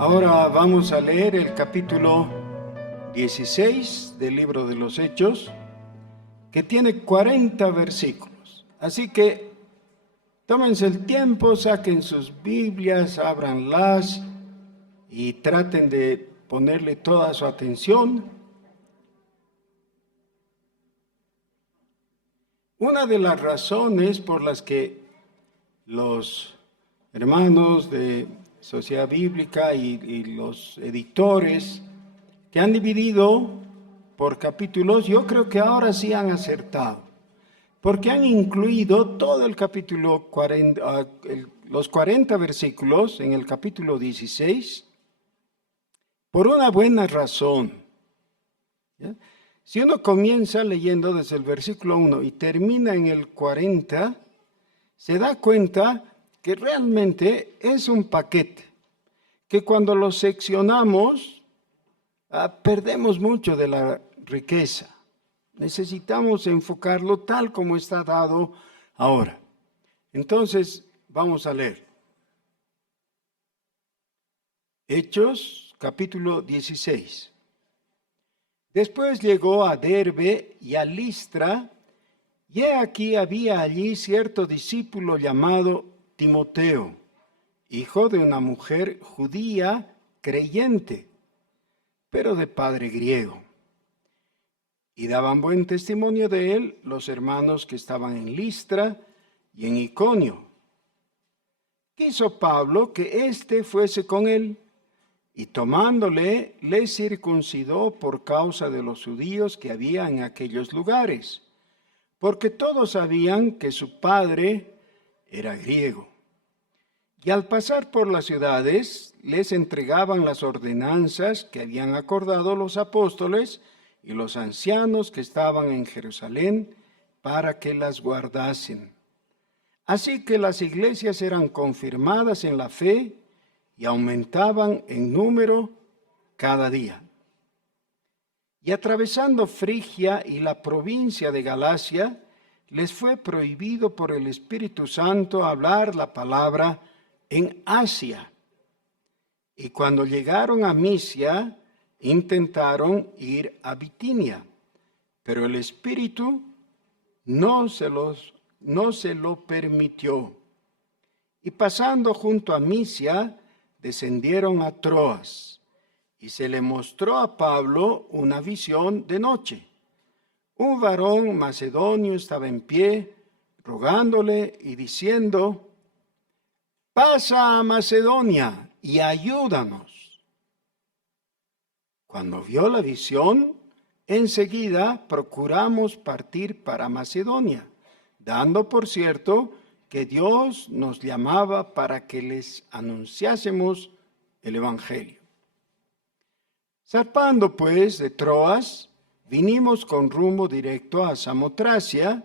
Ahora vamos a leer el capítulo 16 del libro de los Hechos, que tiene 40 versículos. Así que tómense el tiempo, saquen sus Biblias, ábranlas y traten de ponerle toda su atención. Una de las razones por las que los hermanos de Sociedad Bíblica y los editores que han dividido por capítulos, yo creo que ahora sí han acertado, porque han incluido todo el capítulo 40, los 40 versículos en el capítulo 16, por una buena razón. ¿Ya? Si uno comienza leyendo desde el versículo 1 y termina en el 40, se da cuenta que realmente es un paquete, que cuando lo seccionamos, perdemos mucho de la riqueza. Necesitamos enfocarlo tal como está dado ahora. Entonces, vamos a leer. Hechos, capítulo 16. Después llegó a Derbe y a Listra, y he aquí había allí cierto discípulo llamado Timoteo, hijo de una mujer judía creyente, pero de padre griego. Y daban buen testimonio de él los hermanos que estaban en Listra y en Iconio. Quiso Pablo que éste fuese con él, y tomándole, le circuncidó por causa de los judíos que había en aquellos lugares, porque todos sabían que su padre era griego. Y al pasar por las ciudades, les entregaban las ordenanzas que habían acordado los apóstoles y los ancianos que estaban en Jerusalén para que las guardasen. Así que las iglesias eran confirmadas en la fe y aumentaban en número cada día. Y atravesando Frigia y la provincia de Galacia, les fue prohibido por el Espíritu Santo hablar la palabra en Asia. Y cuando llegaron a Misia, intentaron ir a Bitinia, pero el Espíritu no se lo permitió. Y pasando junto a Misia, descendieron a Troas, y se le mostró a Pablo una visión de noche. Un varón macedonio estaba en pie, rogándole y diciendo: «Pasa a Macedonia y ayúdanos». Cuando vio la visión, enseguida procuramos partir para Macedonia, dando por cierto que Dios nos llamaba para que les anunciásemos el Evangelio. Zarpando pues de Troas, vinimos con rumbo directo a Samotracia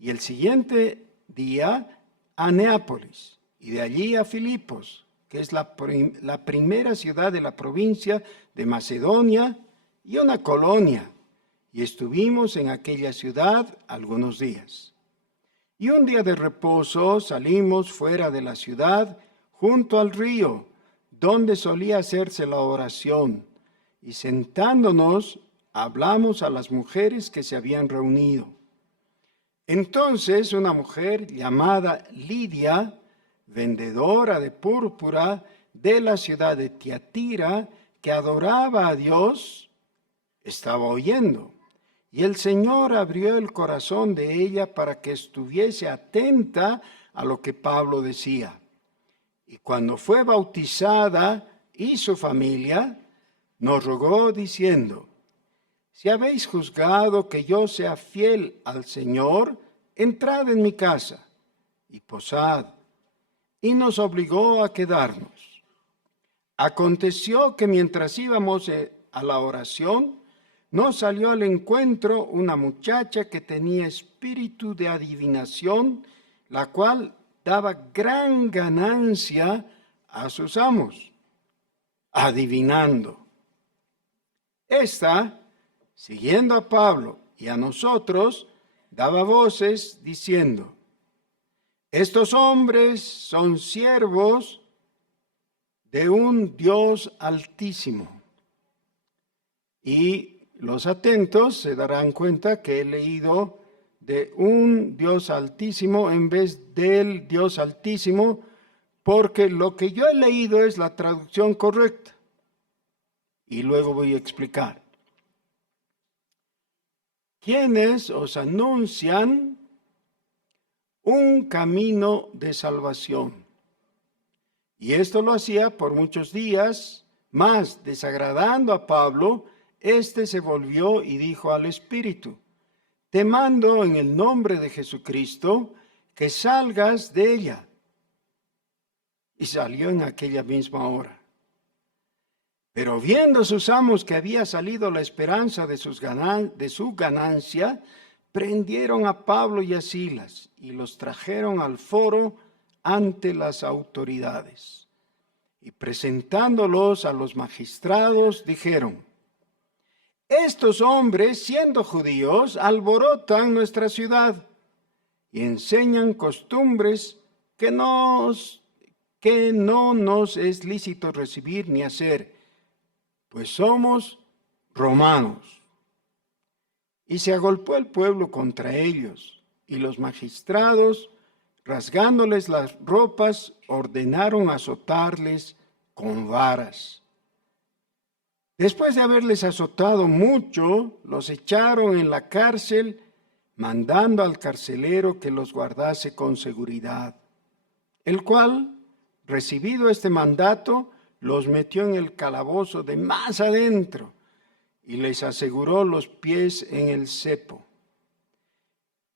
y el siguiente día a Neápolis y de allí a Filipos, que es la primera ciudad de la provincia de Macedonia y una colonia, y estuvimos en aquella ciudad algunos días. Y un día de reposo salimos fuera de la ciudad, junto al río, donde solía hacerse la oración, y sentándonos hablamos a las mujeres que se habían reunido. Entonces una mujer llamada Lidia, vendedora de púrpura de la ciudad de Tiatira, que adoraba a Dios, estaba oyendo. Y el Señor abrió el corazón de ella para que estuviese atenta a lo que Pablo decía. Y cuando fue bautizada y su familia, nos rogó diciendo: «Si habéis juzgado que yo sea fiel al Señor, entrad en mi casa y posad». Y nos obligó a quedarnos. Aconteció que mientras íbamos a la oración, nos salió al encuentro una muchacha que tenía espíritu de adivinación, la cual daba gran ganancia a sus amos, adivinando. Esta, siguiendo a Pablo y a nosotros, daba voces diciendo: «Estos hombres son siervos de un Dios altísimo. Y los atentos se darán cuenta que he leído de un Dios altísimo en vez del Dios altísimo, porque lo que yo he leído es la traducción correcta. Y luego voy a explicar. Quienes os anuncian un camino de salvación. Y esto lo hacía por muchos días, mas desagradando a Pablo, éste se volvió y dijo al Espíritu: te mando en el nombre de Jesucristo que salgas de ella. Y salió en aquella misma hora. Pero viendo sus amos que había salido la esperanza de su ganancia, prendieron a Pablo y a Silas y los trajeron al foro ante las autoridades. Y presentándolos a los magistrados, dijeron: estos hombres, siendo judíos, alborotan nuestra ciudad y enseñan costumbres que no nos es lícito recibir ni hacer, pues somos romanos. Y se agolpó el pueblo contra ellos, y los magistrados, rasgándoles las ropas, ordenaron azotarles con varas. Después de haberles azotado mucho, los echaron en la cárcel, mandando al carcelero que los guardase con seguridad, el cual, recibido este mandato, los metió en el calabozo de más adentro y les aseguró los pies en el cepo.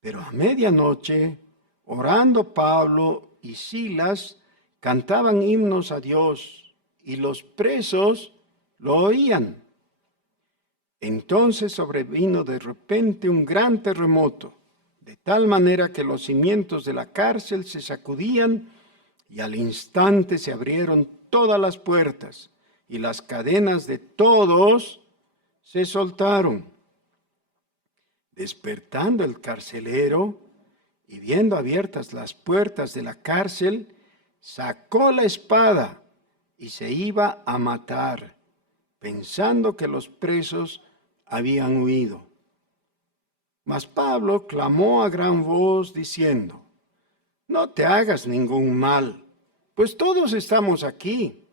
Pero a medianoche, orando Pablo y Silas, cantaban himnos a Dios, y los presos lo oían. Entonces sobrevino de repente un gran terremoto, de tal manera que los cimientos de la cárcel se sacudían, y al instante se abrieron todas las puertas, y las cadenas de todos se soltaron. Despertando el carcelero, y viendo abiertas las puertas de la cárcel, sacó la espada y se iba a matar, pensando que los presos habían huido. Mas Pablo clamó a gran voz diciendo: no te hagas ningún mal, pues todos estamos aquí.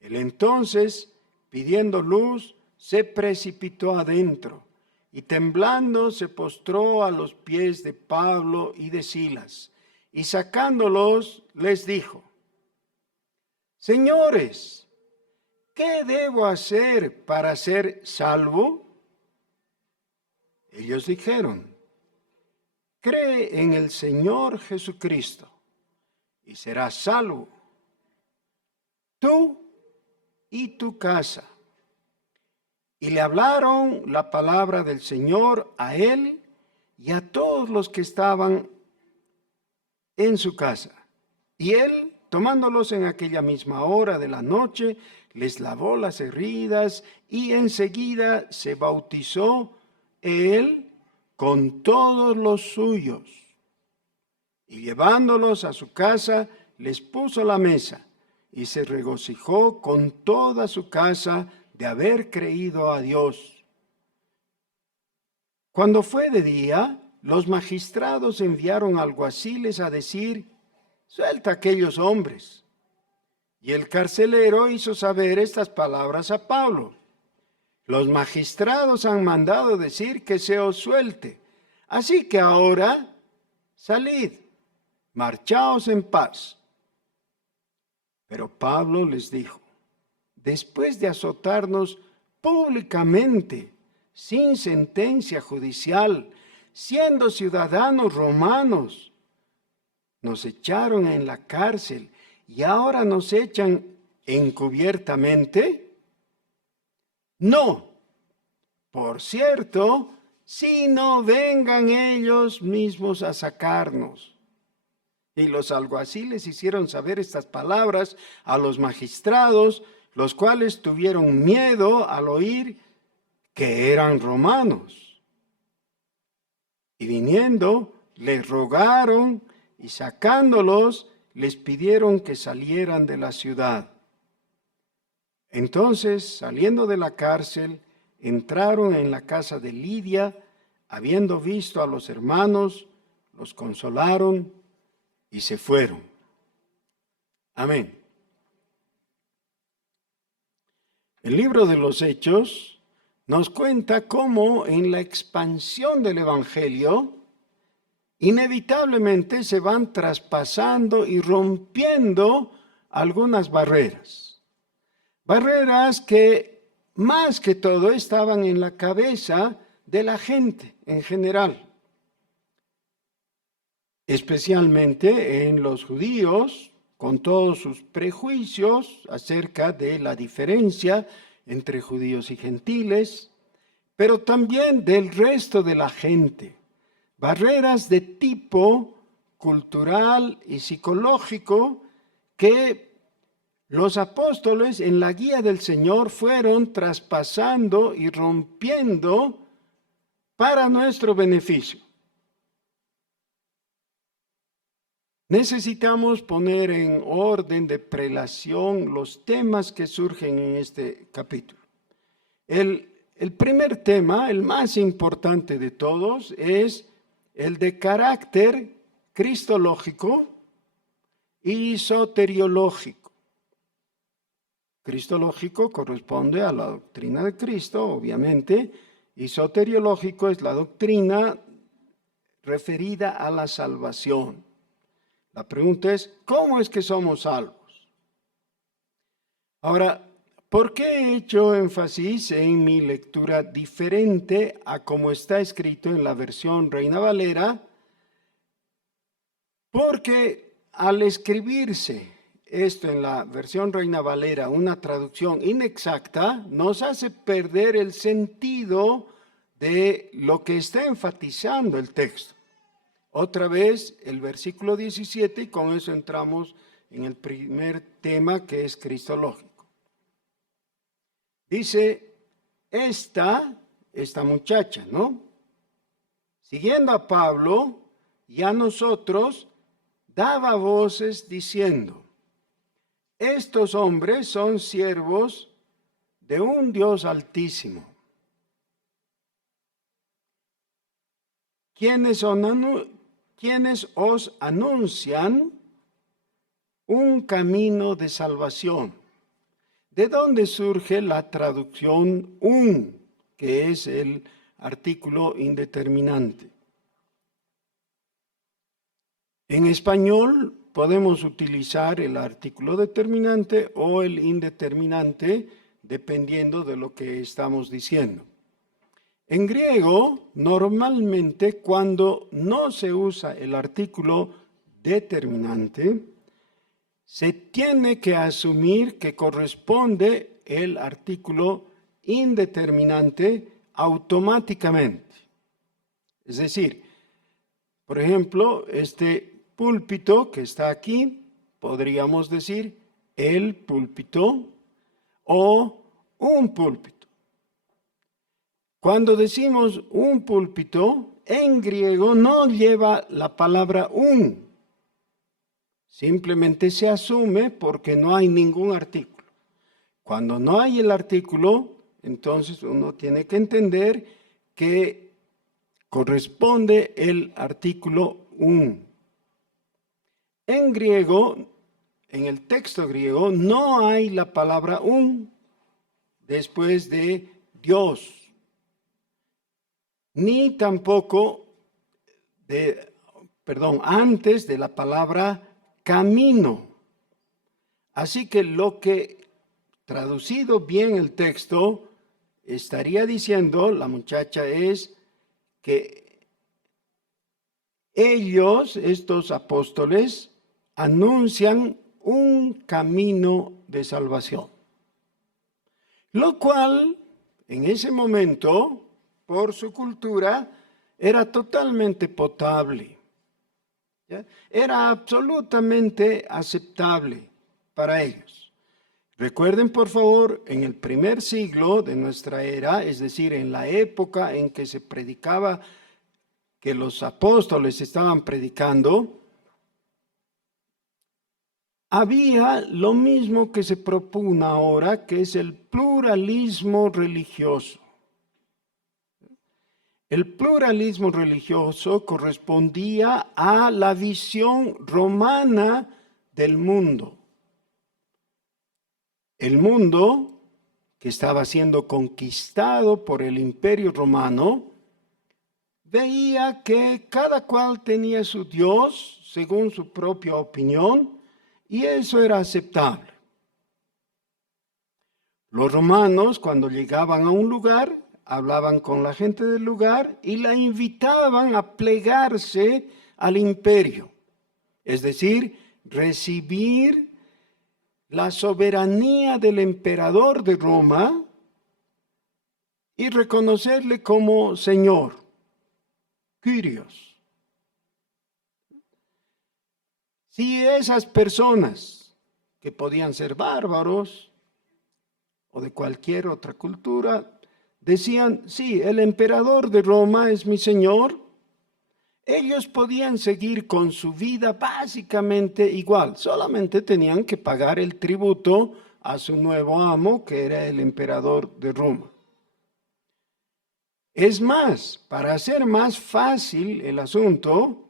Él entonces, pidiendo luz, se precipitó adentro y temblando se postró a los pies de Pablo y de Silas, y sacándolos les dijo: señores, ¿qué debo hacer para ser salvo? Ellos dijeron: cree en el Señor Jesucristo y serás salvo, tú y tu casa. Y le hablaron la palabra del Señor a él y a todos los que estaban en su casa. Y él, tomándolos en aquella misma hora de la noche, les lavó las heridas y enseguida se bautizó él con todos los suyos. Y llevándolos a su casa, les puso la mesa y se regocijó con toda su casa de haber creído a Dios. Cuando fue de día, los magistrados enviaron alguaciles a decir: suelta a aquellos hombres. Y el carcelero hizo saber estas palabras a Pablo: los magistrados han mandado decir que se os suelte, así que ahora salid, marchaos en paz. Pero Pablo les dijo: después de azotarnos públicamente, sin sentencia judicial, siendo ciudadanos romanos, nos echaron en la cárcel y ahora nos echan encubiertamente. No, por cierto, si no vengan ellos mismos a sacarnos. Y los alguaciles hicieron saber estas palabras a los magistrados, los cuales tuvieron miedo al oír que eran romanos. Y viniendo, les rogaron y sacándolos, les pidieron que salieran de la ciudad. Entonces, saliendo de la cárcel, entraron en la casa de Lidia, habiendo visto a los hermanos, los consolaron y se fueron. Amén. El libro de los Hechos nos cuenta cómo en la expansión del Evangelio, inevitablemente se van traspasando y rompiendo algunas barreras. Barreras que más que todo estaban en la cabeza de la gente en general, especialmente en los judíos, con todos sus prejuicios acerca de la diferencia entre judíos y gentiles, pero también del resto de la gente. Barreras de tipo cultural y psicológico que los apóstoles en la guía del Señor fueron traspasando y rompiendo para nuestro beneficio. Necesitamos poner en orden de prelación los temas que surgen en este capítulo. El primer tema, el más importante de todos, es el de carácter cristológico y soteriológico. Cristológico corresponde a la doctrina de Cristo, obviamente, y soteriológico es la doctrina referida a la salvación. La pregunta es, ¿cómo es que somos salvos? Ahora, ¿por qué he hecho énfasis en mi lectura diferente a como está escrito en la versión Reina Valera? Porque al escribirse esto en la versión Reina Valera, una traducción inexacta, nos hace perder el sentido de lo que está enfatizando el texto. Otra vez el versículo 17 y con eso entramos en el primer tema que es cristológico. Dice, esta muchacha, ¿no? Siguiendo a Pablo y a nosotros, daba voces diciendo, estos hombres son siervos de un Dios altísimo, quienes os anuncian un camino de salvación. ¿De dónde surge la traducción un, que es el artículo indeterminante? En español podemos utilizar el artículo determinante o el indeterminante, dependiendo de lo que estamos diciendo. En griego, normalmente cuando no se usa el artículo determinante, se tiene que asumir que corresponde el artículo indeterminante automáticamente. Es decir, por ejemplo, este púlpito que está aquí, podríamos decir el púlpito o un púlpito. Cuando decimos un púlpito, en griego no lleva la palabra un. Simplemente se asume porque no hay ningún artículo. Cuando no hay el artículo, entonces uno tiene que entender que corresponde el artículo un. En griego, en el texto griego, no hay la palabra un después de Dios. Ni tampoco antes de la palabra camino. Así que lo que, traducido bien el texto, estaría diciendo la muchacha es que ellos, estos apóstoles, anuncian un camino de salvación. Lo cual, en ese momento, por su cultura, era totalmente potable. ¿Ya? Era absolutamente aceptable para ellos. Recuerden, por favor, en el primer siglo de nuestra era, es decir, en la época en que se predicaba, que los apóstoles estaban predicando, había lo mismo que se propone ahora, que es el pluralismo religioso. El pluralismo religioso correspondía a la visión romana del mundo. El mundo que estaba siendo conquistado por el Imperio Romano veía que cada cual tenía su Dios según su propia opinión y eso era aceptable. Los romanos, cuando llegaban a un lugar, hablaban con la gente del lugar y la invitaban a plegarse al imperio, es decir, recibir la soberanía del emperador de Roma y reconocerle como Señor, Kyrios. Si esas personas, que podían ser bárbaros o de cualquier otra cultura, decían, sí, el emperador de Roma es mi señor, ellos podían seguir con su vida básicamente igual, solamente tenían que pagar el tributo a su nuevo amo, que era el emperador de Roma. Es más, para hacer más fácil el asunto,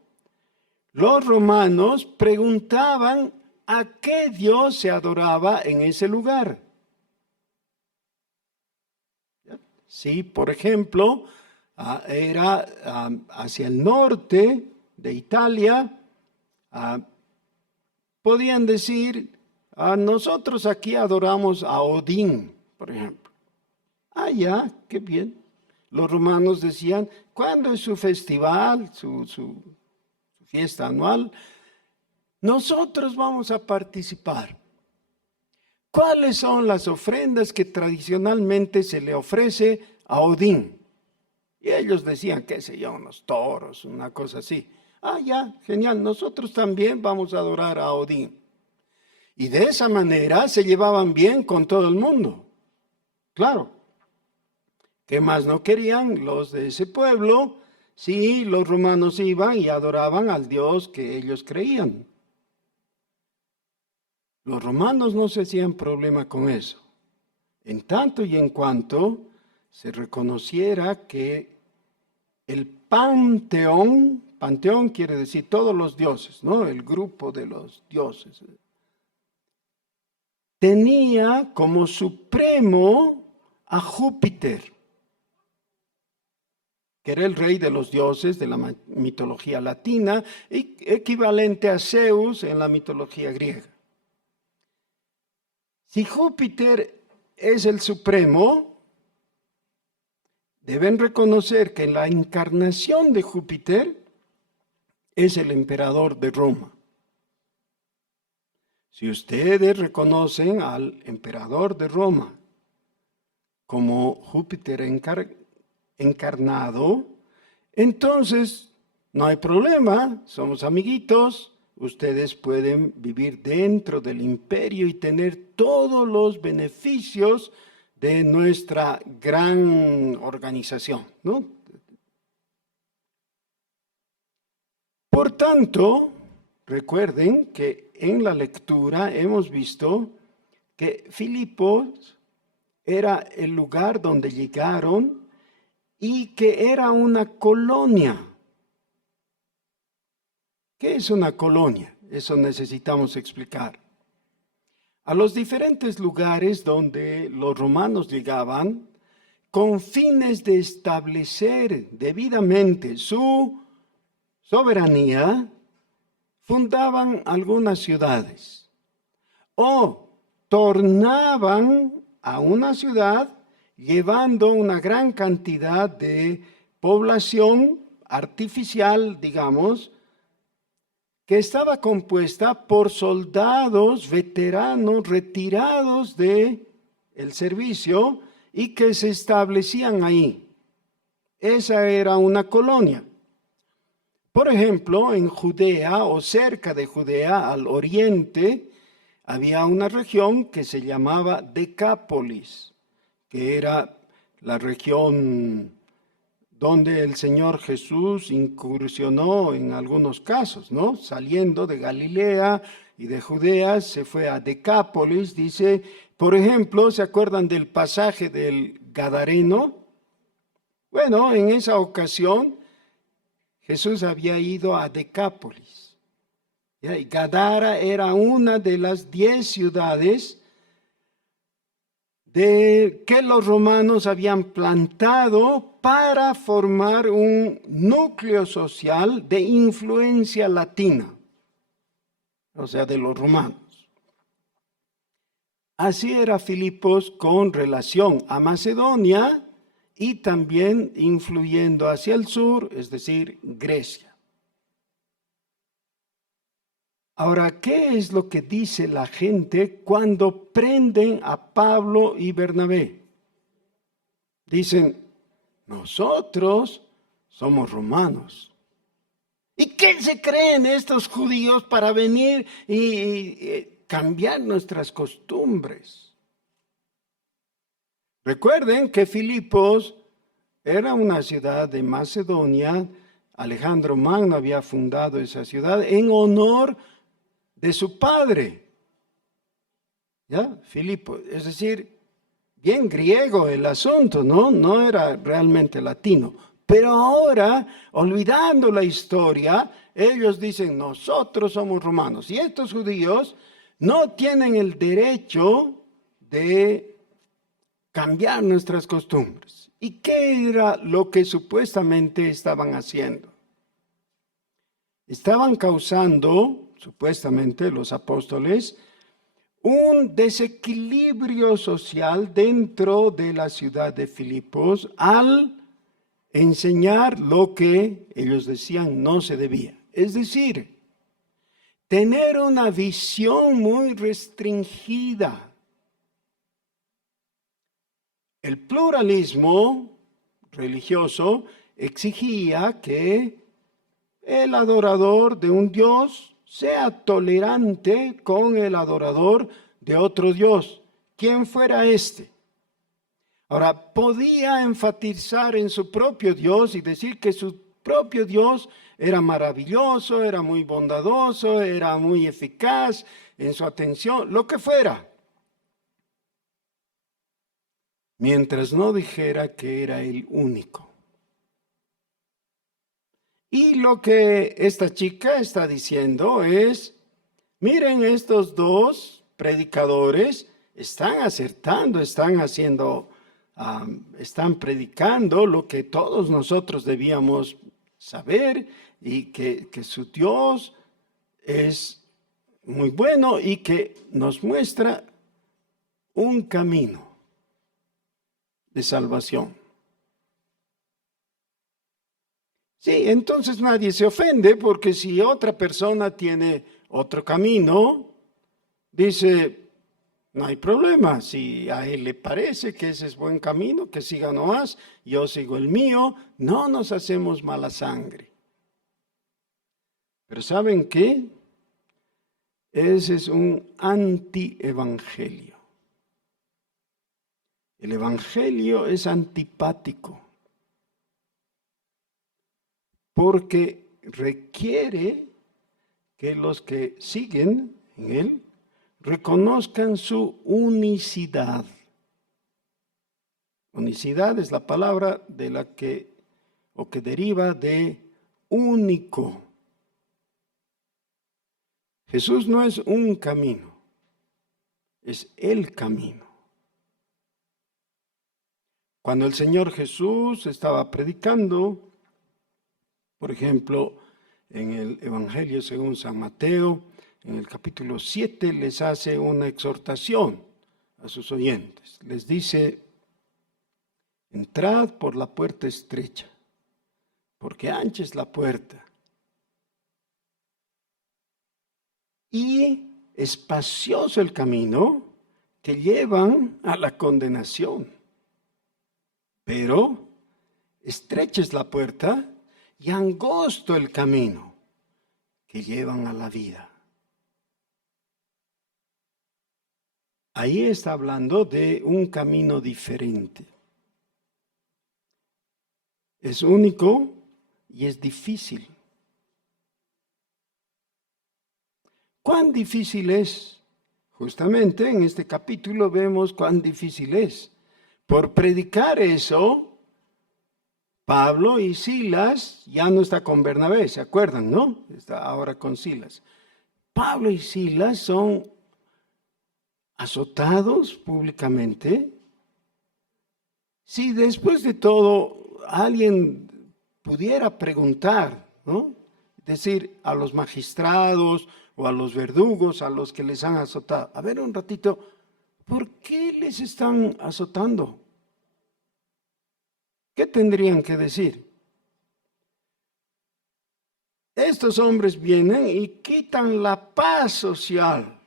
los romanos preguntaban a qué Dios se adoraba en ese lugar. Sí, por ejemplo, era hacia el norte de Italia, podían decir, nosotros aquí adoramos a Odín, por ejemplo. Ya, qué bien. Los romanos decían, ¿cuándo es su festival, su fiesta anual? Nosotros vamos a participar. ¿Cuáles son las ofrendas que tradicionalmente se le ofrece a Odín? Y ellos decían, qué sé yo, unos toros, una cosa así. Ya, genial, nosotros también vamos a adorar a Odín. Y de esa manera se llevaban bien con todo el mundo. Claro. ¿Qué más no querían los de ese pueblo? Sí, los romanos iban y adoraban al Dios que ellos creían. Los romanos no se hacían problema con eso, en tanto y en cuanto se reconociera que el panteón quiere decir todos los dioses, ¿no? El grupo de los dioses, tenía como supremo a Júpiter, que era el rey de los dioses de la mitología latina, y equivalente a Zeus en la mitología griega. Si Júpiter es el supremo, deben reconocer que la encarnación de Júpiter es el emperador de Roma. Si ustedes reconocen al emperador de Roma como Júpiter encarnado, entonces no hay problema, somos amiguitos. Ustedes pueden vivir dentro del imperio y tener todos los beneficios de nuestra gran organización, ¿no? Por tanto, recuerden que en la lectura hemos visto que Filipos era el lugar donde llegaron y que era una colonia. ¿Qué es una colonia? Eso necesitamos explicar. A los diferentes lugares donde los romanos llegaban, con fines de establecer debidamente su soberanía, fundaban algunas ciudades o tornaban a una ciudad llevando una gran cantidad de población artificial, digamos, que estaba compuesta por soldados veteranos retirados del servicio y que se establecían ahí. Esa era una colonia. Por ejemplo, en Judea o cerca de Judea, al oriente, había una región que se llamaba Decápolis, que era la región donde el Señor Jesús incursionó en algunos casos, ¿no? Saliendo de Galilea y de Judea, se fue a Decápolis, dice, por ejemplo, ¿se acuerdan del pasaje del Gadareno? Bueno, en esa ocasión Jesús había ido a Decápolis. ¿Ya? Y Gadara era una de las 10 ciudades que los romanos habían plantado para formar un núcleo social de influencia latina, o sea, de los romanos. Así era Filipos con relación a Macedonia y también influyendo hacia el sur, es decir, Grecia. Ahora, ¿qué es lo que dice la gente cuando prenden a Pablo y Bernabé? Dicen, nosotros somos romanos. ¿Y qué se creen estos judíos para venir y cambiar nuestras costumbres? Recuerden que Filipos era una ciudad de Macedonia. Alejandro Magno había fundado esa ciudad en honor de su padre, ¿ya? Filipo, es decir, bien griego el asunto, ¿no? No era realmente latino. Pero ahora, olvidando la historia, ellos dicen, nosotros somos romanos. Y estos judíos no tienen el derecho de cambiar nuestras costumbres. ¿Y qué era lo que supuestamente estaban haciendo? Estaban causando, supuestamente los apóstoles, un desequilibrio social dentro de la ciudad de Filipos al enseñar lo que ellos decían no se debía. Es decir, tener una visión muy restringida. El pluralismo religioso exigía que el adorador de un Dios sea tolerante con el adorador de otro Dios, quien fuera este. Ahora, podía enfatizar en su propio Dios y decir que su propio Dios era maravilloso, era muy bondadoso, era muy eficaz en su atención, lo que fuera. Mientras no dijera que era el único. Y lo que esta chica está diciendo es, miren, estos dos predicadores están acertando, están haciendo, están predicando lo que todos nosotros debíamos saber y que su Dios es muy bueno y que nos muestra un camino de salvación. Sí, entonces nadie se ofende porque si otra persona tiene otro camino, dice, no hay problema, si a él le parece que ese es buen camino, que siga nomás, yo sigo el mío, no nos hacemos mala sangre. Pero ¿saben qué? Ese es un antievangelio. El evangelio es antipático porque requiere que los que siguen en él reconozcan su unicidad. Unicidad es la palabra de la que deriva de único. Jesús no es un camino, es el camino. Cuando el Señor Jesús estaba predicando, por ejemplo, en el Evangelio según San Mateo, en el capítulo 7, les hace una exhortación a sus oyentes. Les dice, entrad por la puerta estrecha, porque ancha es la puerta y espacioso el camino que llevan a la condenación. Pero estrecha es la puerta y angosto el camino que llevan a la vida. Ahí está hablando de un camino diferente. es único y es difícil. ¿Cuán difícil es? Justamente en este capítulo vemos cuán difícil es. Por predicar eso, Pablo y Silas ya no está con Bernabé, ¿se acuerdan, no? Está ahora con Silas. Pablo y Silas son azotados públicamente. Si después de todo alguien pudiera preguntar, ¿no? Decir a los magistrados o a los verdugos, a los que les han azotado, a ver un ratito, ¿por qué les están azotando? ¿Qué tendrían que decir? Estos hombres vienen y quitan la paz social.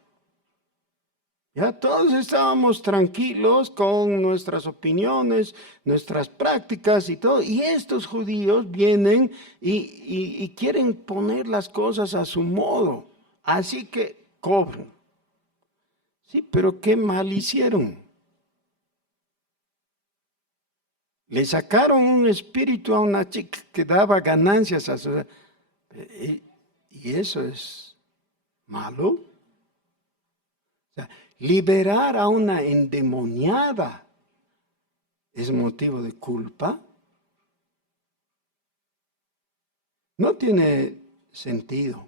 Ya todos estábamos tranquilos con nuestras opiniones, nuestras prácticas y todo. Y estos judíos vienen y quieren poner las cosas a su modo. Así que cobran. Sí, pero qué mal hicieron. Le sacaron un espíritu a una chica que daba ganancias a su... ¿Y eso es malo? O sea, liberar a una endemoniada es motivo de culpa. No tiene sentido.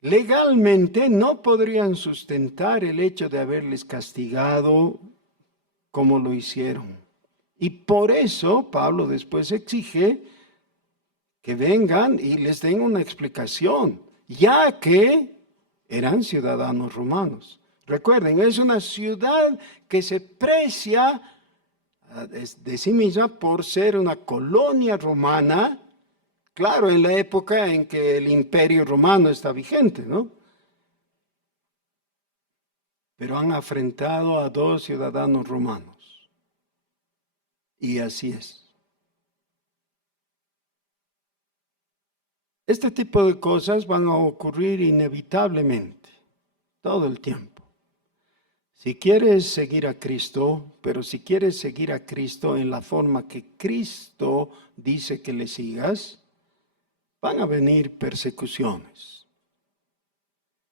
Legalmente no podrían sustentar el hecho de haberles castigado como lo hicieron. Y por eso Pablo después exige que vengan y les den una explicación, ya que eran ciudadanos romanos. Recuerden, es una ciudad que se precia de sí misma por ser una colonia romana, claro, en la época en que el imperio romano está vigente, ¿no? Pero han afrentado a 2 ciudadanos romanos. Y así es. Este tipo de cosas van a ocurrir inevitablemente, todo el tiempo. Si quieres seguir a Cristo, pero si quieres seguir a Cristo en la forma que Cristo dice que le sigas, van a venir persecuciones.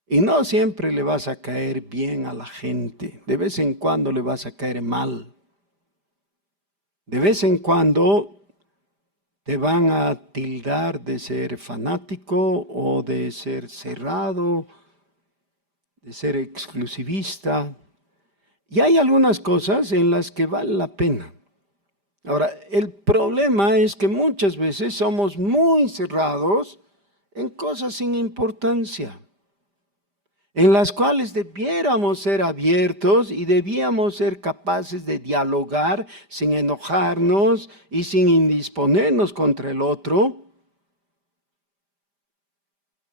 Y no siempre le vas a caer bien a la gente, de vez en cuando le vas a caer mal. De vez en cuando te van a tildar de ser fanático o de ser cerrado, de ser exclusivista. Y hay algunas cosas en las que vale la pena. Ahora, el problema es que muchas veces somos muy cerrados en cosas sin importancia, en las cuales debiéramos ser abiertos y debíamos ser capaces de dialogar sin enojarnos y sin indisponernos contra el otro.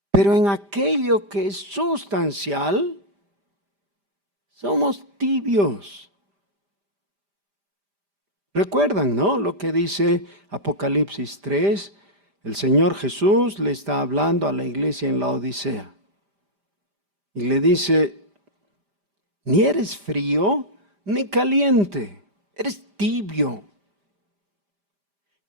Pero en aquello que es sustancial, somos tibios. Recuerdan, ¿no? Lo que dice Apocalipsis 3, el Señor Jesús le está hablando a la iglesia en la Odisea. Y le dice, ni eres frío ni caliente, eres tibio.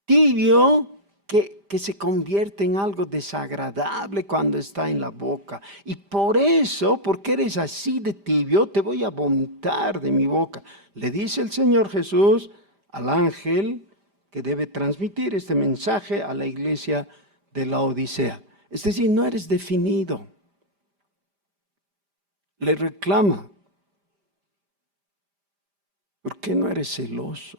Tibio que se convierte en algo desagradable cuando está en la boca. Y por eso, porque eres así de tibio, te voy a vomitar de mi boca. Le dice el Señor Jesús al ángel que debe transmitir este mensaje a la iglesia de la Odisea. Es decir, no eres definido. Le reclama. ¿Por qué no eres celoso?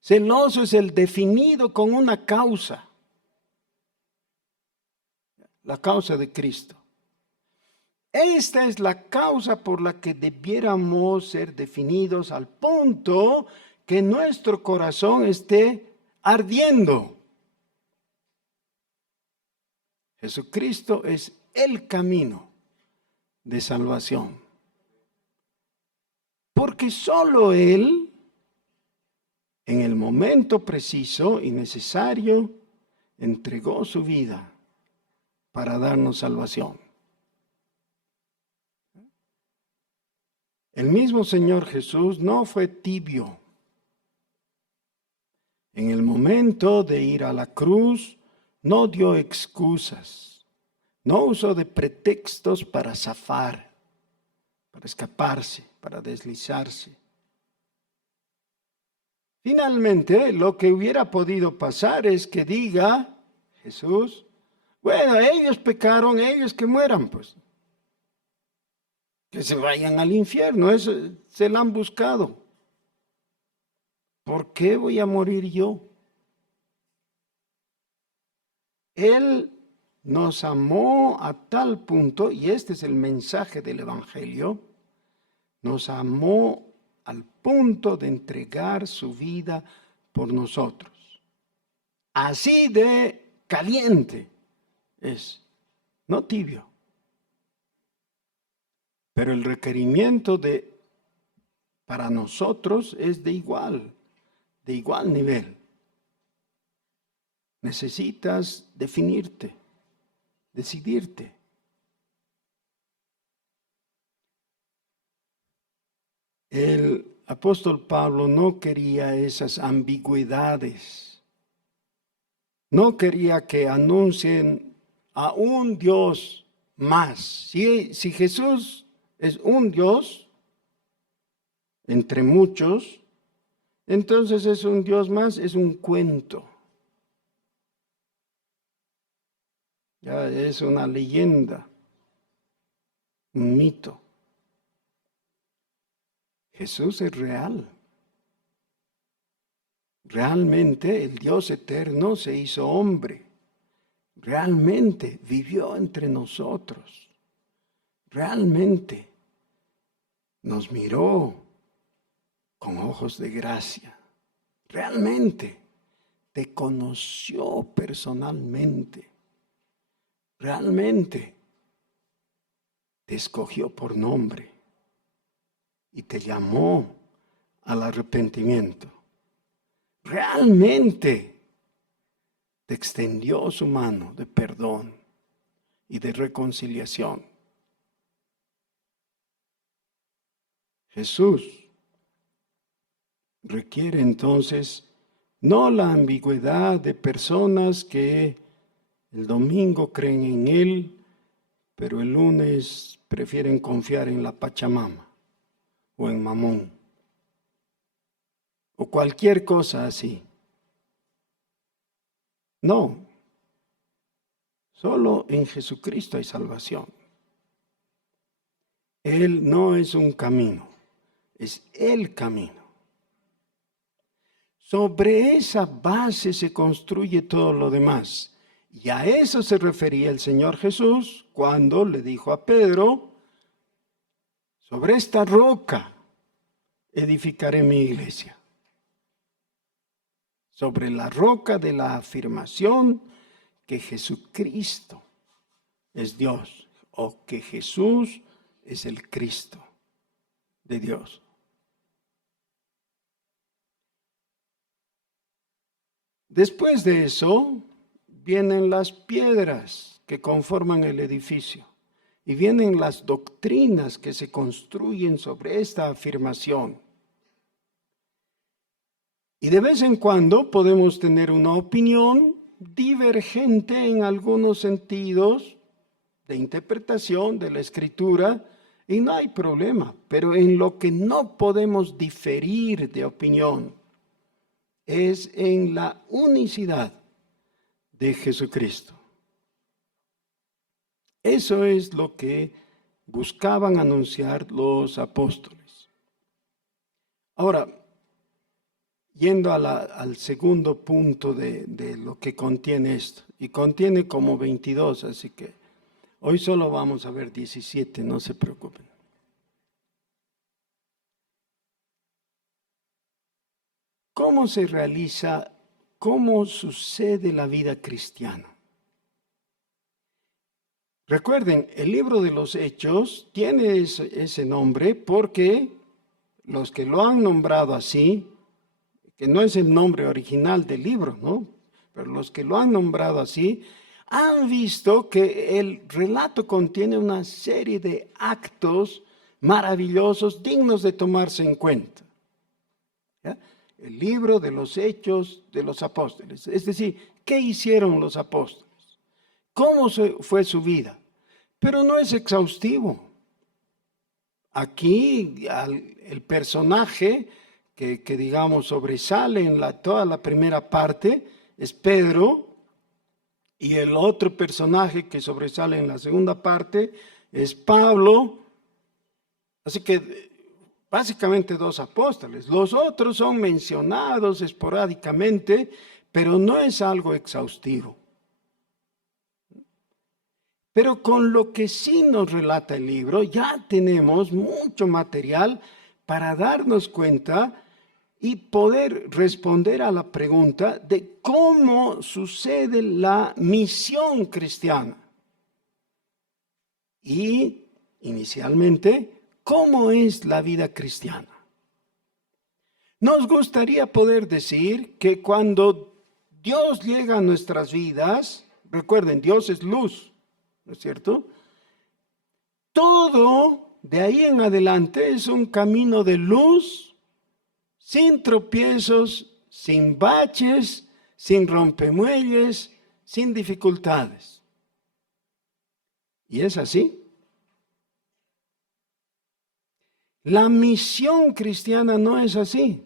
Celoso es el definido con una causa. La causa de Cristo. Esta es la causa por la que debiéramos ser definidos al punto que nuestro corazón esté ardiendo. Jesucristo es el camino de salvación. Porque solo Él, en el momento preciso y necesario, entregó su vida para darnos salvación. El mismo Señor Jesús no fue tibio. En el momento de ir a la cruz, no dio excusas, no usó de pretextos para zafar, para escaparse, para deslizarse. Finalmente, lo que hubiera podido pasar es que diga Jesús, bueno, ellos pecaron, ellos que mueran, pues. Que se vayan al infierno, eso se la han buscado. ¿Por qué voy a morir yo? Él nos amó a tal punto, y este es el mensaje del Evangelio, nos amó al punto de entregar su vida por nosotros. Así de caliente es, no tibio. Pero el requerimiento para nosotros es de igual nivel. Necesitas definirte, decidirte. El apóstol Pablo no quería esas ambigüedades. No quería que anuncien a un Dios más. Si Jesús es un Dios entre muchos, entonces es un Dios más, es un cuento. Ya es una leyenda, un mito. Jesús es real. Realmente el Dios eterno se hizo hombre. Realmente vivió entre nosotros. Realmente nos miró con ojos de gracia. Realmente te conoció personalmente. Realmente te escogió por nombre y te llamó al arrepentimiento. Realmente te extendió su mano de perdón y de reconciliación. Jesús requiere entonces no la ambigüedad de personas que el domingo creen en Él, pero el lunes prefieren confiar en la Pachamama o en Mamón o cualquier cosa así. No, solo en Jesucristo hay salvación. Él no es un camino, es el camino. Sobre esa base se construye todo lo demás. Y a eso se refería el Señor Jesús cuando le dijo a Pedro, sobre esta roca edificaré mi iglesia. Sobre la roca de la afirmación que Jesucristo es Dios o que Jesús es el Cristo de Dios. Después de eso, vienen las piedras que conforman el edificio y vienen las doctrinas que se construyen sobre esta afirmación. Y de vez en cuando podemos tener una opinión divergente en algunos sentidos de interpretación de la Escritura y no hay problema, pero en lo que no podemos diferir de opinión es en la unicidad de Jesucristo. Eso es lo que buscaban anunciar los apóstoles. Ahora, yendo al segundo punto de lo que contiene esto, y contiene como 22, así que hoy solo vamos a ver 17, no se preocupen. ¿Cómo se realiza, cómo sucede la vida cristiana? Recuerden, el libro de los Hechos tiene ese nombre porque los que lo han nombrado así, que no es el nombre original del libro, ¿no? Pero los que lo han nombrado así, han visto que el relato contiene una serie de actos maravillosos dignos de tomarse en cuenta. ¿Ya? el libro de los Hechos de los Apóstoles. Es decir, ¿qué hicieron los apóstoles? ¿Cómo fue su vida? Pero no es exhaustivo. Aquí el personaje que digamos sobresale en toda la primera parte es Pedro, y el otro personaje que sobresale en la segunda parte es Pablo. Así que básicamente dos apóstoles. Los otros son mencionados esporádicamente, pero no es algo exhaustivo. Pero con lo que sí nos relata el libro, ya tenemos mucho material para darnos cuenta y poder responder a la pregunta de cómo sucede la misión cristiana. Y, inicialmente, ¿cómo es la vida cristiana? Nos gustaría poder decir que cuando Dios llega a nuestras vidas, recuerden, Dios es luz, ¿no es cierto? Todo de ahí en adelante es un camino de luz, sin tropiezos, sin baches, sin rompemuelles, sin dificultades. ¿Y es así? La misión cristiana no es así.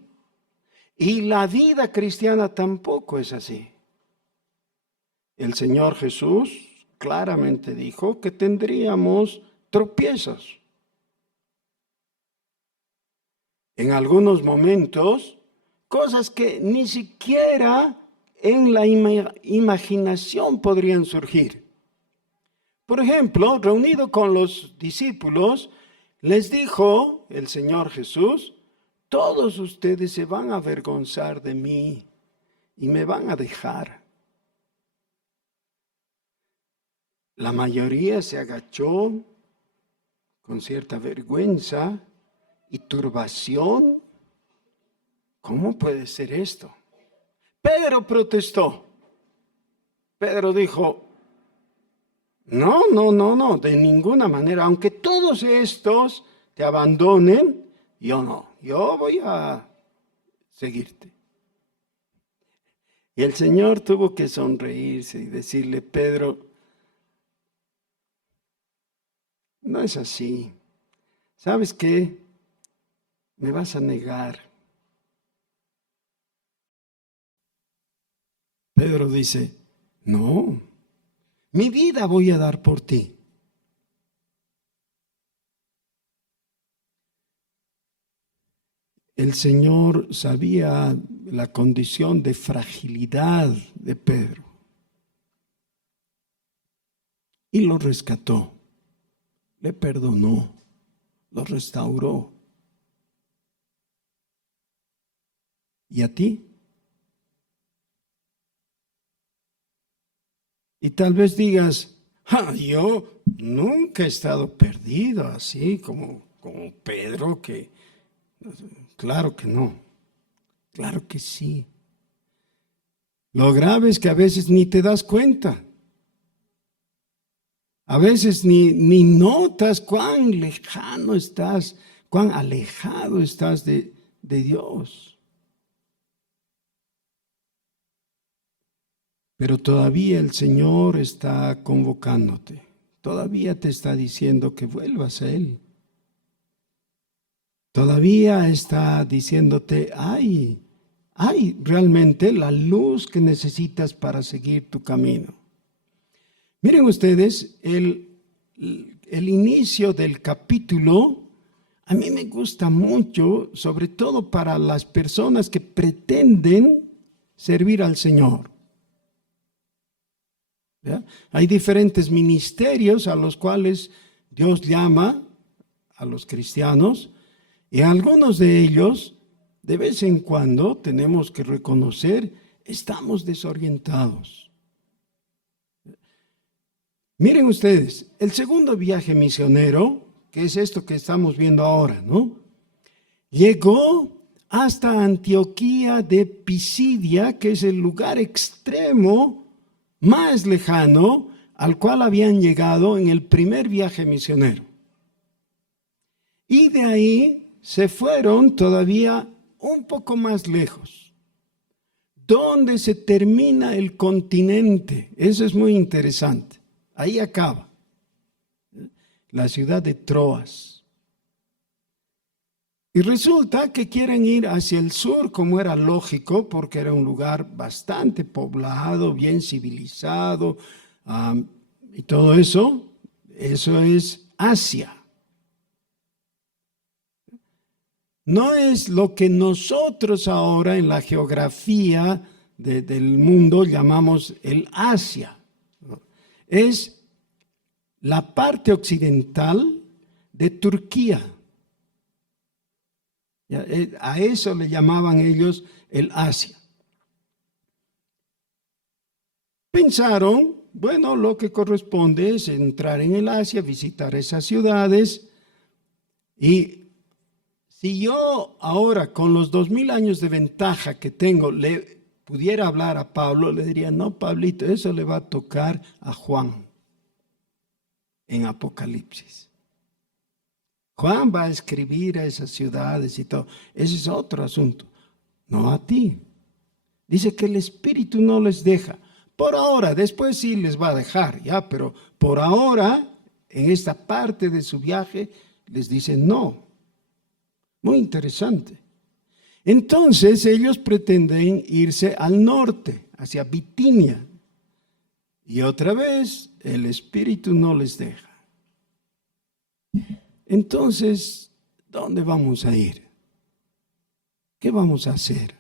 Y la vida cristiana tampoco es así. El Señor Jesús claramente dijo que tendríamos tropiezos. En algunos momentos, cosas que ni siquiera en la imaginación podrían surgir. Por ejemplo, reunido con los discípulos, les dijo el Señor Jesús: todos ustedes se van a avergonzar de mí y me van a dejar. La mayoría se agachó con cierta vergüenza y turbación. ¿Cómo puede ser esto? Pedro protestó. Pedro dijo: no, de ninguna manera. Aunque todos estos te abandonen, yo no. Yo voy a seguirte. Y el Señor tuvo que sonreírse y decirle: Pedro, no es así. ¿Sabes qué? Me vas a negar. Pedro dice: no, mi vida voy a dar por ti. El Señor sabía la condición de fragilidad de Pedro y lo rescató, le perdonó, lo restauró. ¿Y a ti? Y tal vez digas: yo nunca he estado perdido así como Pedro, que... Claro que no, claro que sí. Lo grave es que a veces ni te das cuenta. A veces ni notas cuán lejano estás, cuán alejado estás de Dios. Pero todavía el Señor está convocándote. Todavía te está diciendo que vuelvas a Él. Todavía está diciéndote: hay realmente la luz que necesitas para seguir tu camino. Miren ustedes, el inicio del capítulo a mí me gusta mucho, sobre todo para las personas que pretenden servir al Señor. ¿Ya? Hay diferentes ministerios a los cuales Dios llama a los cristianos, y algunos de ellos, de vez en cuando, tenemos que reconocer, estamos desorientados. Miren ustedes, el segundo viaje misionero, que es esto que estamos viendo ahora, ¿no? Llegó hasta Antioquía de Pisidia, que es el lugar extremo más lejano al cual habían llegado en el primer viaje misionero. Y de ahí se fueron todavía un poco más lejos, donde se termina el continente. Eso es muy interesante. Ahí acaba la ciudad de Troas. Y resulta que quieren ir hacia el sur, como era lógico, porque era un lugar bastante poblado, bien civilizado, y todo eso. Eso es Asia. No es lo que nosotros ahora en la geografía del mundo llamamos el Asia. Es la parte occidental de Turquía. A eso le llamaban ellos el Asia. Pensaron, bueno, lo que corresponde es entrar en el Asia, visitar esas ciudades. Y si yo ahora, con los 2000 años de ventaja que tengo, le pudiera hablar a Pablo, le diría, no, Pablito, eso le va a tocar a Juan en Apocalipsis. Juan va a escribir a esas ciudades y todo. Ese es otro asunto. No a ti. Dice que el Espíritu no les deja. Por ahora, después sí les va a dejar, ya, pero por ahora, en esta parte de su viaje, les dice no. Muy interesante. Entonces, ellos pretenden irse al norte, hacia Bitinia. Y otra vez, el Espíritu no les deja. Entonces, ¿dónde vamos a ir? ¿Qué vamos a hacer?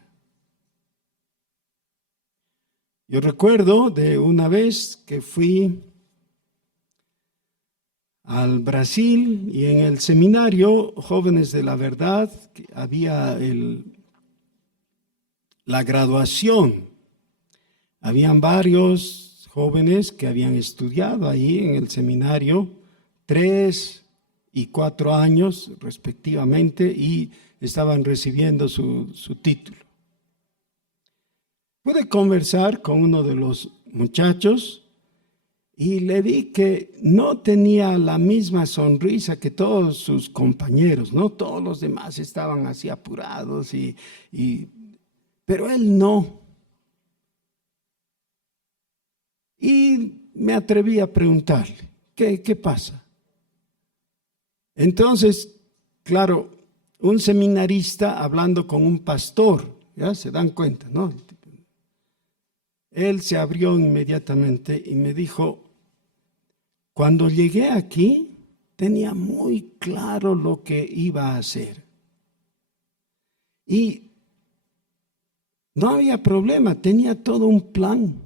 Yo recuerdo de una vez que fui al Brasil y en el seminario Jóvenes de la Verdad había la graduación. Habían varios jóvenes que habían estudiado ahí en el seminario 3 y 4 años respectivamente y estaban recibiendo su título. Pude conversar con uno de los muchachos y le vi que no tenía la misma sonrisa que todos sus compañeros, ¿no? Todos los demás estaban así apurados, pero él no. Y me atreví a preguntarle, ¿qué pasa? Entonces, claro, un seminarista hablando con un pastor, ya se dan cuenta, ¿no? Él se abrió inmediatamente y me dijo, cuando llegué aquí tenía muy claro lo que iba a hacer. Y no había problema, tenía todo un plan.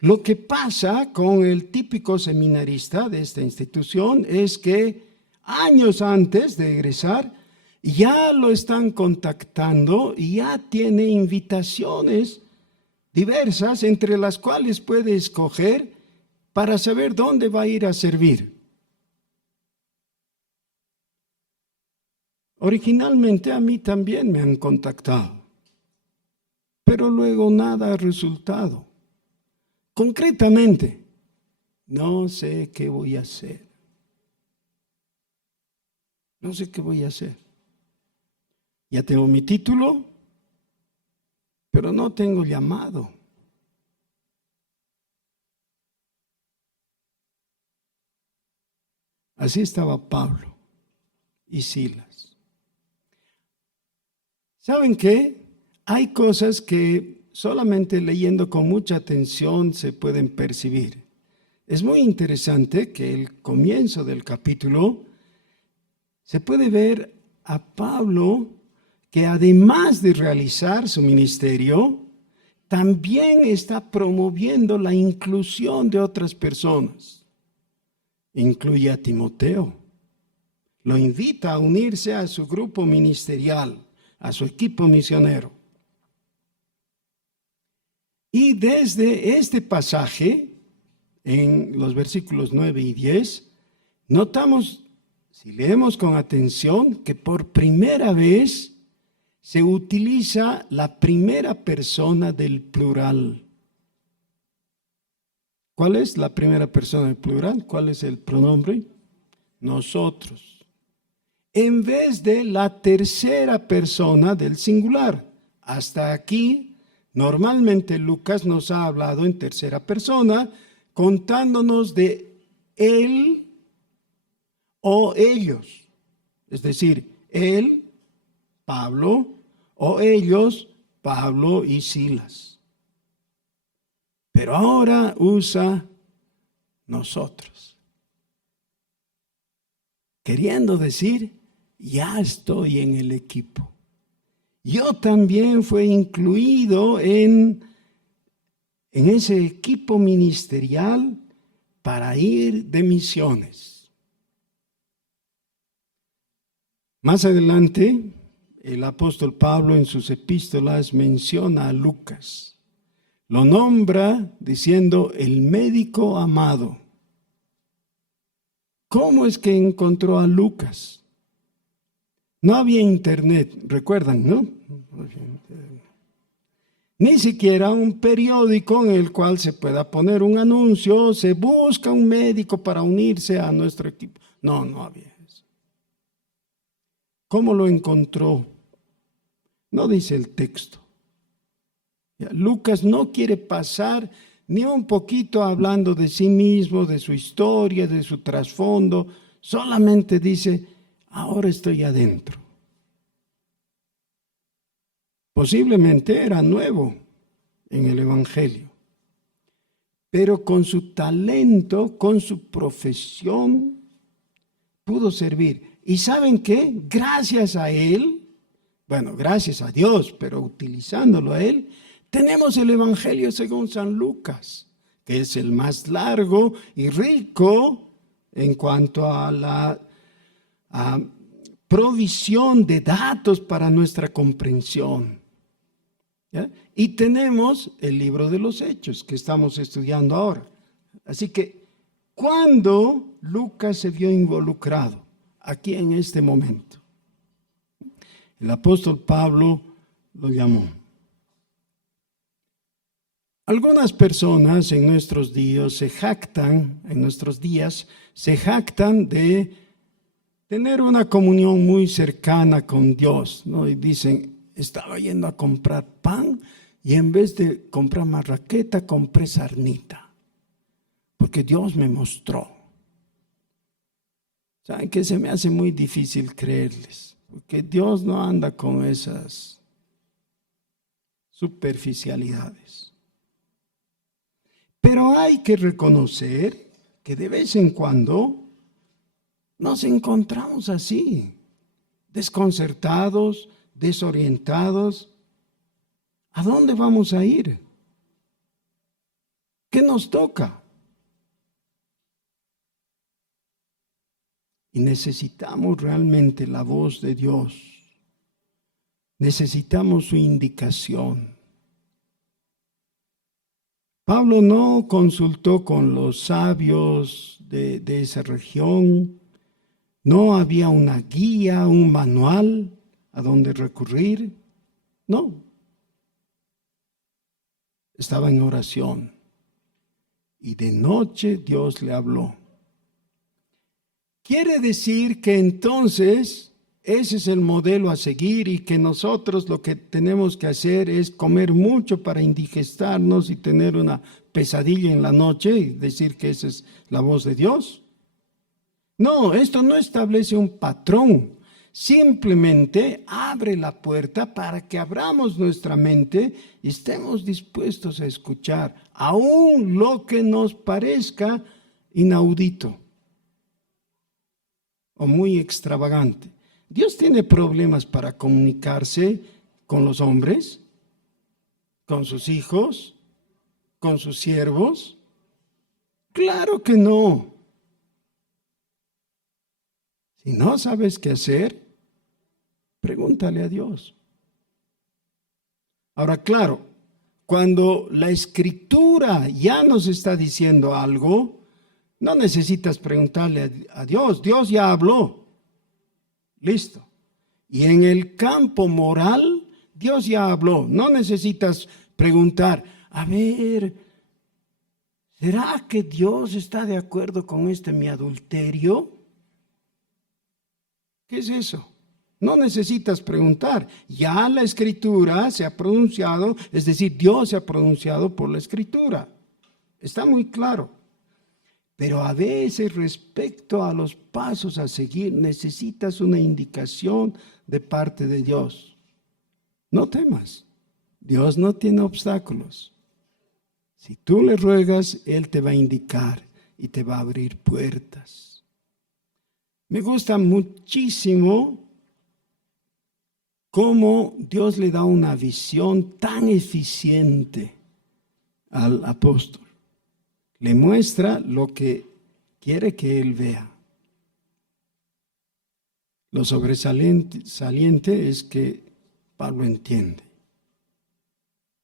Lo que pasa con el típico seminarista de esta institución es que años antes de egresar ya lo están contactando y ya tiene invitaciones diversas entre las cuales puede escoger para saber dónde va a ir a servir. Originalmente a mí también me han contactado, pero luego nada ha resultado. Concretamente, no sé qué voy a hacer. No sé qué voy a hacer. Ya tengo mi título, pero no tengo llamado. Así estaba Pablo y Silas. ¿Saben qué? Hay cosas que solamente leyendo con mucha atención se pueden percibir. Es muy interesante que el comienzo del capítulo se puede ver a Pablo que además de realizar su ministerio, también está promoviendo la inclusión de otras personas. Incluye a Timoteo. Lo invita a unirse a su grupo ministerial, a su equipo misionero. Y desde este pasaje, en los versículos 9 y 10, notamos, si leemos con atención, que por primera vez se utiliza la primera persona del plural. ¿Cuál es la primera persona del plural? ¿Cuál es el pronombre? Nosotros. en vez de la tercera persona del singular. Hasta aquí, normalmente Lucas nos ha hablado en tercera persona, contándonos de él o ellos. Es decir, él, Pablo, o ellos, Pablo y Silas. Pero ahora usa nosotros, queriendo decir, ya estoy en el equipo. Yo también fui incluido en ese equipo ministerial para ir de misiones. Más adelante, el apóstol Pablo en sus epístolas menciona a Lucas. Lo nombra diciendo el médico amado. ¿Cómo es que encontró a Lucas? No había internet, recuerdan, ¿no? Ni siquiera un periódico en el cual se pueda poner un anuncio, se busca un médico para unirse a nuestro equipo. No, no había eso. ¿Cómo lo encontró? No dice el texto. Lucas no quiere pasar ni un poquito hablando de sí mismo, de su historia, de su trasfondo. Solamente dice, ahora estoy adentro. Posiblemente era nuevo en el Evangelio, pero con su talento, con su profesión, pudo servir. ¿Y saben qué? Gracias a él, bueno, gracias a Dios, pero utilizándolo a él, tenemos el Evangelio según San Lucas, que es el más largo y rico en cuanto a la provisión de datos para nuestra comprensión. ¿Ya? Y tenemos el libro de los Hechos que estamos estudiando ahora. Así que, ¿cuándo Lucas se vio involucrado? Aquí en este momento. El apóstol Pablo lo llamó. Algunas personas en nuestros días se jactan de tener una comunión muy cercana con Dios, ¿no? Y dicen, estaba yendo a comprar pan y en vez de comprar marraqueta, compré sarnita, porque Dios me mostró. ¿Saben qué? Se me hace muy difícil creerles, porque Dios no anda con esas superficialidades. Pero hay que reconocer que de vez en cuando nos encontramos así, desconcertados, desorientados. ¿A dónde vamos a ir? ¿Qué nos toca? Y necesitamos realmente la voz de Dios. Necesitamos su indicación. Pablo no consultó con los sabios de esa región. No había una guía, un manual a donde recurrir. No. Estaba en oración. Y de noche Dios le habló. Quiere decir que entonces ese es el modelo a seguir y que nosotros lo que tenemos que hacer es comer mucho para indigestarnos y tener una pesadilla en la noche y decir que esa es la voz de Dios. No, esto no establece un patrón, simplemente abre la puerta para que abramos nuestra mente y estemos dispuestos a escuchar aún lo que nos parezca inaudito o muy extravagante. ¿Dios tiene problemas para comunicarse con los hombres, con sus hijos, con sus siervos? Claro que no. Si no sabes qué hacer, pregúntale a Dios. Ahora, claro, cuando la Escritura ya nos está diciendo algo, no necesitas preguntarle a Dios. Dios ya habló. Listo. Y en el campo moral, Dios ya habló. No necesitas preguntar, a ver, ¿será que Dios está de acuerdo con mi adulterio? ¿Qué es eso? No necesitas preguntar. Ya la Escritura se ha pronunciado, es decir, Dios se ha pronunciado por la Escritura. Está muy claro. Pero a veces respecto a los pasos a seguir necesitas una indicación de parte de Dios. No temas. Dios no tiene obstáculos. Si tú le ruegas, Él te va a indicar y te va a abrir puertas. Me gusta muchísimo cómo Dios le da una visión tan eficiente al apóstol. Le muestra lo que quiere que él vea. Lo sobresaliente es que Pablo entiende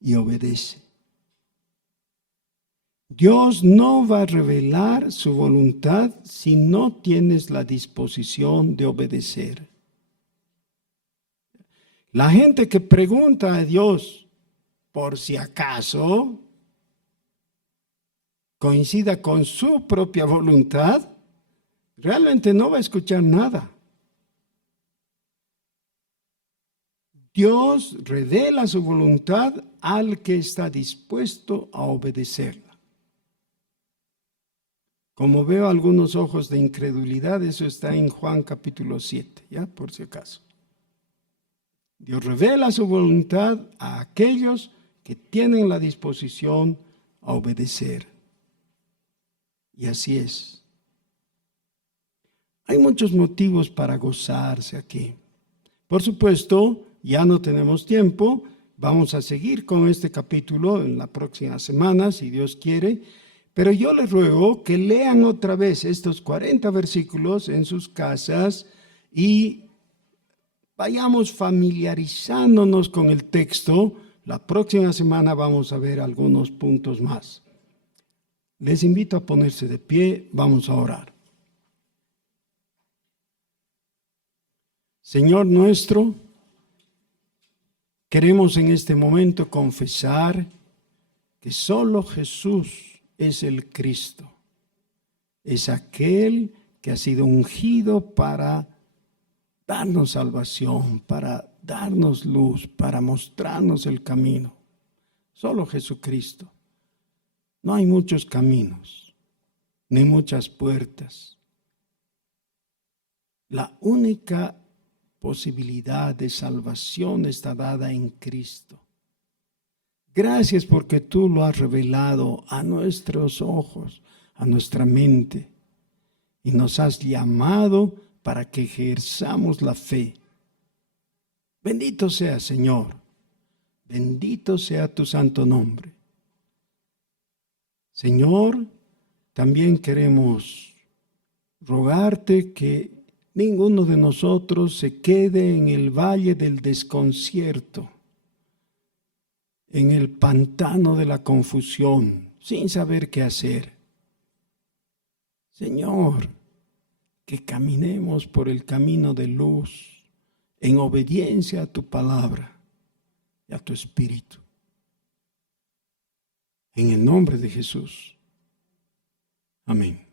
y obedece. Dios no va a revelar su voluntad si no tienes la disposición de obedecer. La gente que pregunta a Dios por si acaso coincida con su propia voluntad, realmente no va a escuchar nada. Dios revela su voluntad al que está dispuesto a obedecerla. Como veo algunos ojos de incredulidad, eso está en Juan capítulo 7, ya por si acaso. Dios revela su voluntad a aquellos que tienen la disposición a obedecer. Y así es. Hay muchos motivos para gozarse aquí. Por supuesto, ya no tenemos tiempo. Vamos a seguir con este capítulo en la próxima semana, si Dios quiere. Pero yo les ruego que lean otra vez estos 40 versículos en sus casas y vayamos familiarizándonos con el texto. La próxima semana vamos a ver algunos puntos más. Les invito a ponerse de pie, vamos a orar. Señor nuestro, queremos en este momento confesar que solo Jesús es el Cristo. Es aquel que ha sido ungido para darnos salvación, para darnos luz, para mostrarnos el camino. Solo Jesucristo. No hay muchos caminos, ni muchas puertas. La única posibilidad de salvación está dada en Cristo. Gracias porque tú lo has revelado a nuestros ojos, a nuestra mente, y nos has llamado para que ejerzamos la fe. Bendito sea, Señor. Bendito sea tu santo nombre. Señor, también queremos rogarte que ninguno de nosotros se quede en el valle del desconcierto, en el pantano de la confusión, sin saber qué hacer. Señor, que caminemos por el camino de luz, en obediencia a tu palabra y a tu espíritu. En el nombre de Jesús. Amén.